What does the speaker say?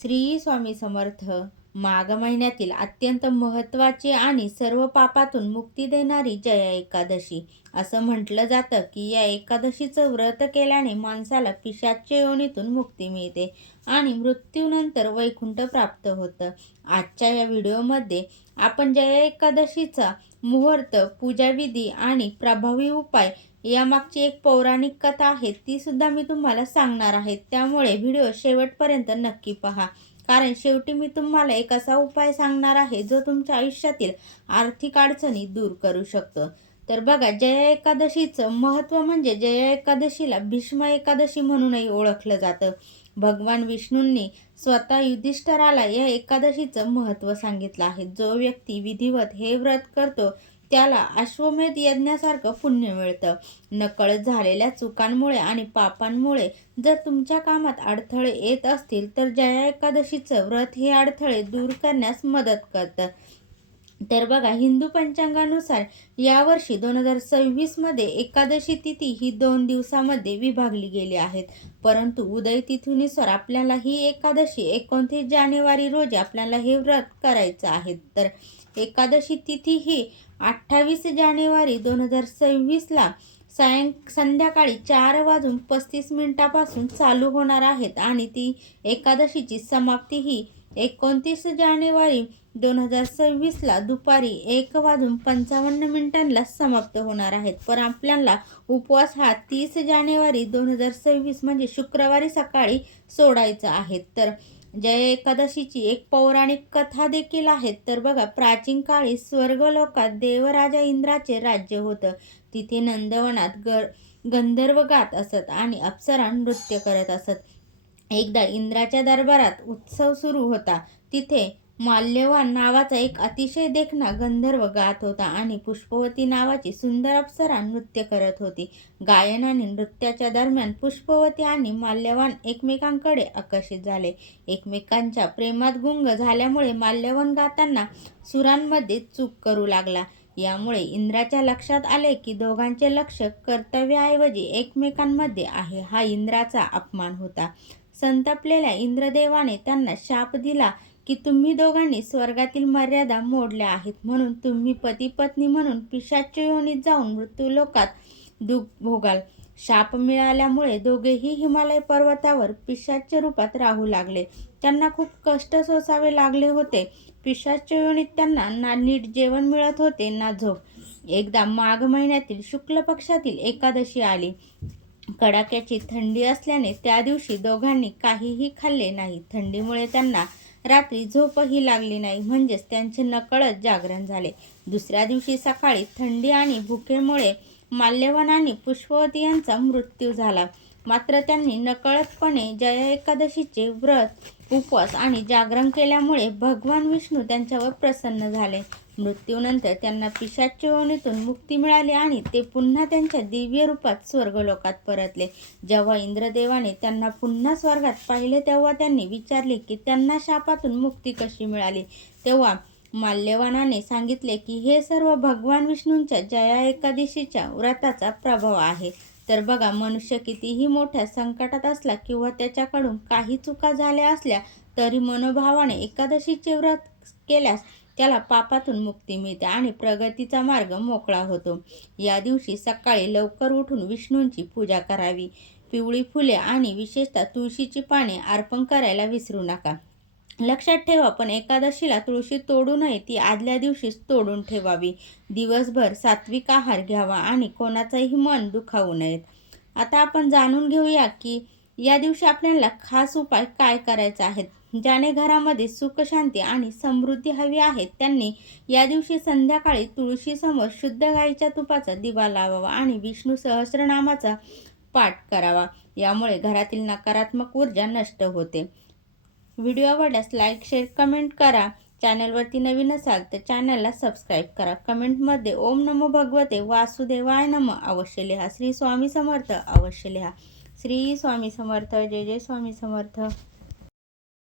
श्री स्वामी समर्थ. माघ महिन्यातील अत्यंत महत्त्वाची आणि सर्व पापातून मुक्ती देणारी जया एकादशी. असं म्हटलं जातं की या एकादशीचं व्रत केल्याने माणसाला पिशाच्य योनीतून मुक्ती मिळते आणि मृत्यूनंतर वैकुंठ प्राप्त होतं. आजच्या या व्हिडिओमध्ये आपण जया एकादशीचा मुहूर्त, पूजाविधी आणि प्रभावी उपाय यामागची एक पौराणिक कथा आहे, ती सुद्धा मी तुम्हाला सांगणार आहे. त्यामुळे व्हिडिओ शेवटपर्यंत नक्की पहा, कारण शेवटी मी तुम्हाला एक असा उपाय सांगणार आहे जो तुमच्या आयुष्यातील आर्थिक अडचणी दूर करू शकतो. तर बघा, जया एकादशीचं महत्त्व म्हणजे जया एकादशीला भीष्म एकादशी म्हणूनही ओळखलं जातं. भगवान विष्णूंनी स्वतः युधिष्ठिराला या एकादशीचं महत्त्व सांगितलं आहे. जो व्यक्ती विधिवत हे व्रत करतो त्याला अश्वमेध यज्ञासारखं पुण्य मिळतं. नकळत झालेल्या चुकांमुळे आणि पापांमुळे जर तुमच्या कामात अडथळे येत असतील तर जया एकादशीचं व्रत हे अडथळे दूर करण्यास मदत करतं. तर बघा, हिंदू पंचांगानुसार यावर्षी 2026 मध्ये एकादशी तिथी ही 2 दिवसामध्ये विभागली गेली आहेत. परंतु उदय तिथीनुसार आपल्याला ही एकादशी 29 जानेवारी रोजी आपल्याला हे व्रत करायचं आहे. तर एकादशी तिथी ही 28 जानेवारी 2026 ला संध्याकाळी 4:35 पासून चालू होणार आहेत आणि ती एकादशीची समाप्ती ही 29 जानेवारी 2026 ला दुपारी 1:55 ला समाप्त होणार आहेत. पण आपल्याला उपवास हा 30 जानेवारी 2026 म्हणजे शुक्रवारी सकाळी सोडायचा आहे. तर जया एकादशीची एक पौराणिक कथा देखील आहे. तर बघा, प्राचीन काळी स्वर्गलोकात देवराजा इंद्राचे राज्य होतं. तिथे नंदवनात गंधर्व गात असत आणि अप्सरा नृत्य करत असत. एकदा इंद्राच्या दरबारात उत्सव सुरू होता. तिथे माल्यवान नावाचा एक अतिशय देखणा गंधर्व गात होता आणि पुष्पवती नावाची सुंदर अप्सरा नृत्य करत होती. गायन आणि नृत्याच्या दरम्यान पुष्पवती आणि माल्यवान एकमेकांकडे आकर्षित झाले. एकमेकांच्या प्रेमात गुंग झाल्यामुळे माल्यवान गाताना सुरांमध्ये चूक करू लागला. यामुळे इंद्राच्या लक्षात आले की दोघांचे लक्ष कर्तव्याऐवजी एकमेकांमध्ये आहे. हा इंद्राचा अपमान होता. संतापलेल्या इंद्रदेवाने त्यांना शाप दिला की तुम्ही दोघांनी स्वर्गातील मर्यादा मोडल्या आहेत, म्हणून तुम्ही पती पत्नी म्हणून पिशाच्य योनीत जाऊन मृत्यूलोकात दुःख भोगाल. शाप मिळाल्यामुळे दोघेही हिमालय पर्वतावर पिशाच्य रूपात राहू लागले. त्यांना खूप कष्ट सोसावे लागले होते. पिशाच्य योनीत त्यांना ना नीट जेवण मिळत होते ना झोप. एकदा माघ महिन्यातील शुक्ल पक्षातील एकादशी आली. कडाक्याची थंडी असल्याने त्या दिवशी दोघांनी काहीही खाल्ले नाही. थंडीमुळे त्यांना रात्री झोपही लागली नाही, म्हणजेच त्यांचे नकळत जागरण झाले. दुसऱ्या दिवशी सकाळी थंडी आणि भुकेमुळे माल्यवान आणि पुष्पवती यांचा मृत्यू झाला. मात्र त्यांनी नकळतपणे जया एकादशीचे व्रत, उपवास आणि जागरण केल्यामुळे भगवान विष्णू त्यांच्यावर प्रसन्न झाले. मृत्यूनंतर त्यांना पिशाच्य योनीतून मुक्ती मिळाली आणि ते पुन्हा त्यांच्या दिव्य रूपात स्वर्गलोकात परतले. जेव्हा इंद्रदेवाने त्यांना पुन्हा स्वर्गात पाहिले तेव्हा त्यांनी विचारले की त्यांना शापातून मुक्ती कशी मिळाली. तेव्हा माल्यवानाने सांगितले की हे सर्व भगवान विष्णूंच्या जया एकादशीच्या व्रताचा प्रभाव आहे. तर बघा, मनुष्य कितीही मोठ्या संकटात असला किंवा त्याच्याकडून काही चुका झाल्या असल्या तरी मनोभावाने एकादशीचे व्रत केल्यास त्याला पापातून मुक्ती मिळते आणि प्रगतीचा मार्ग मोकळा होतो. या दिवशी सकाळी लवकर उठून विष्णूंची पूजा करावी. पिवळी फुले आणि विशेषतः तुळशीची पाने अर्पण करायला विसरू नका. लक्षात ठेवा, पण एकादशीला तुळशी तोडू नये, ती आदल्या दिवशीच तोडून ठेवावी. दिवसभर सात्विक आहार घ्यावा आणि कोणाचंही मन दुखावू नयेत. आता आपण जाणून घेऊया की या दिवशी आपल्याला खास उपाय काय करायचे आहेत. ज्याने घरामध्ये सुख, शांती आणि समृद्धी हवी आहे त्यांनी या दिवशी संध्याकाळी तुळशीसमोर शुद्ध गाईच्या तुपाचा दिवा लावावा आणि विष्णू सहस्रनामाचा पाठ करावा. यामुळे घरातील नकारात्मक ऊर्जा नष्ट होते. व्हिडिओ आवडल्यास लाईक, शेअर, कमेंट करा. चॅनलवरती नवीन असाल तर चॅनलला सबस्क्राईब करा. कमेंटमध्ये ओम नमो भगवते वासुदेवाय नमः अवश्य लिहा. श्री स्वामी समर्थ अवश्य लिहा. श्री स्वामी समर्थ. जय जय स्वामी समर्थ.